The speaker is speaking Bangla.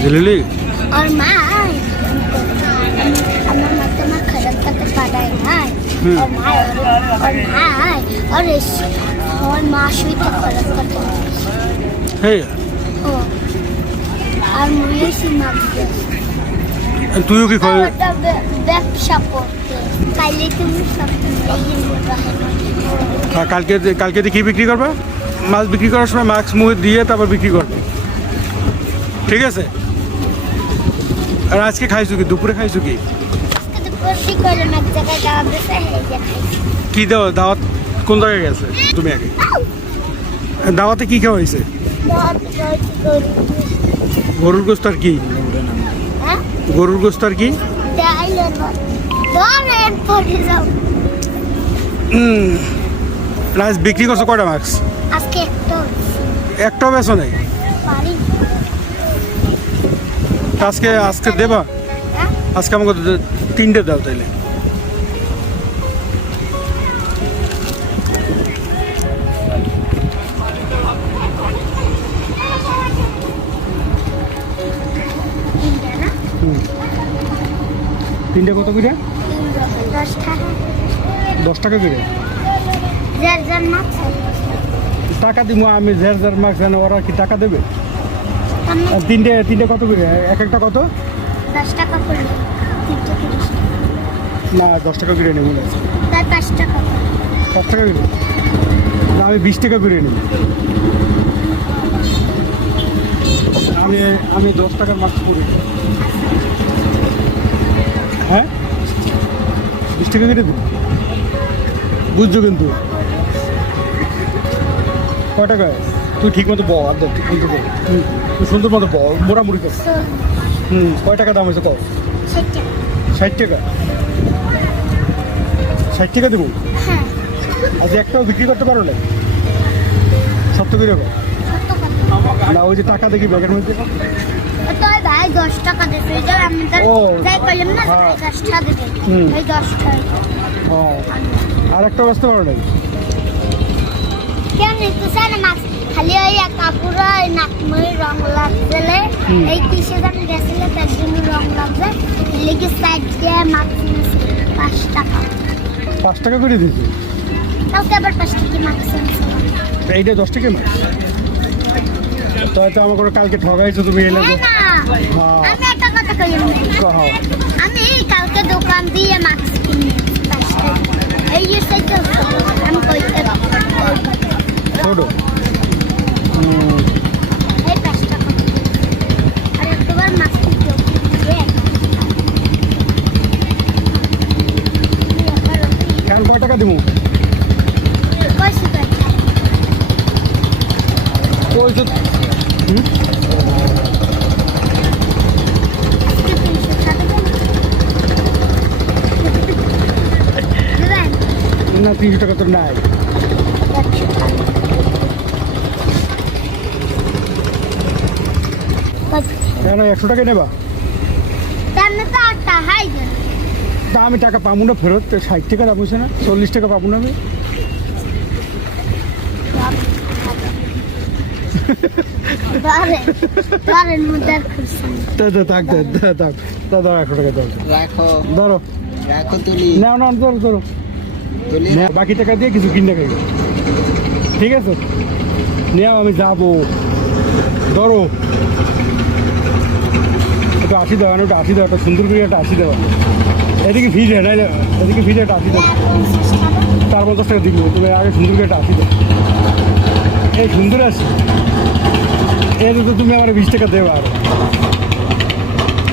ঝিলিলি আর মা আমার মা মা খারাপ করতে পারায় না। আর মা আর মা আর মা শুইতে খারাপ করতে হ্যাঁ আর মুয়ে সীমা তুইও কি করে ব্যবসা করতে। কালকে তুমি কালকে কালকে কি বিক্রি করবা? মাছ বিক্রি করার সময় মাস্ক মুখে দিয়ে তারপর বিক্রি করবে। ঠিক আছে? আর আজকে খাইছো কি? দুপুরে খাইছো কি? কি দাও দাওয়াত কোন জায়গায় গেছে? তুমি আগে। দাওয়াতে কি খাওয়া হয়েছে? গরুর গোস্ত। আর কি? হ্যাঁ? গরুর গোস্ত আর কি? আজ বিক্রি করছ কয়টা মাছ? আজকে একটু একটাও বেছো নেই? আজকে আজকে দেবা? হ্যাঁ? আজকে আমাকে তিনটে দাও তাইলে। তিনটে কত করে? দশ টাকা দশ টাকা করে? যার যার মাছ টাকা দিব আমি ঝের ঝের জানো ওরা কি টাকা দেবে? তিনটে তিনটে কত করে? এক একটা কত? দশ টাকা না দশ টাকা করে নেব পাঁচ টাকা। পাঁচ টাকা করে? না আমি বিশ টাকা করে নেব। আমি আমি দশ টাকার মাছ করি হ্যাঁ? বিশ টাকা করে দেবো। বুঝছ কিন্তু? ক টাকায় তুই ঠিক মতো বল ঠিক মতো বল। তুই সুন্দর মতো বল মোড়ামুড়ি কর। হুম কয় টাকা দাম হয়েছে কর? ষাট টাকা। ষাট টাকা? দেবো? হ্যাঁ। আজ একটাও বিক্রি করতে পারো না সত্য। কত কত না ওই যে টাকা দেখি ব্যাগের মধ্যে। ভাই দশ টাকা দেবে এই যে আমি তার ও। যাই করলাম না হ্যাঁ। দশ টাকা দেবে। ওই দশ টাকা। ও আর একটা ব্যস্ত পারো না কেন একটু স্যার মাছ খালি ওই কাপড় ওই নাকময় রং লাগছিলে। এই কিসে জানি গেছিল তার জন্য রং লাগছে। লেগে সাইড দিয়ে কিনেছি পাঁচ টাকা। পাঁচ টাকা করে দিয়েছি? তো আবার পাঁচ টাকা কিনেছিলাম এইটা দশ টাকা তো আমাকে কালকে ঠগাইছো তুমি এলে হ্যাঁ হ্যাঁ। আমি একটা কথা কইলাম আমি কালকে দোকান দিয়ে মাছ কিনি এই যে সাইড আমি কইতে ছোট হুম, এই পাঁচ টাকা আর একবার মাছ কিনতে হবে এখন কয় টাকা দিব? না তিনশো টাকা তো নাই। একশো টাকা নেবা। তা আমি টাকা পাবো না ফেরত ষাট টাকা দাম হয়েছে না চল্লিশ টাকা পাবো না আমি। বাকি টাকা দিয়ে কিছু কিনে ঠিক আছে? নেও আমি যাব। ধরো। আশি দেওয়া ওটা আশি দেওয়া সুন্দর করে একটা আশি দেওয়া এদিকে ফিজ নাইলে এদিকে ফিজ একটা আশি দেওয়া চার পঞ্চাশ টাকা দিকে তুমি আগে সুন্দর করে একটা আশি এই সুন্দর আছে। তো তুমি আমার বিশ টাকা দেবে আরও।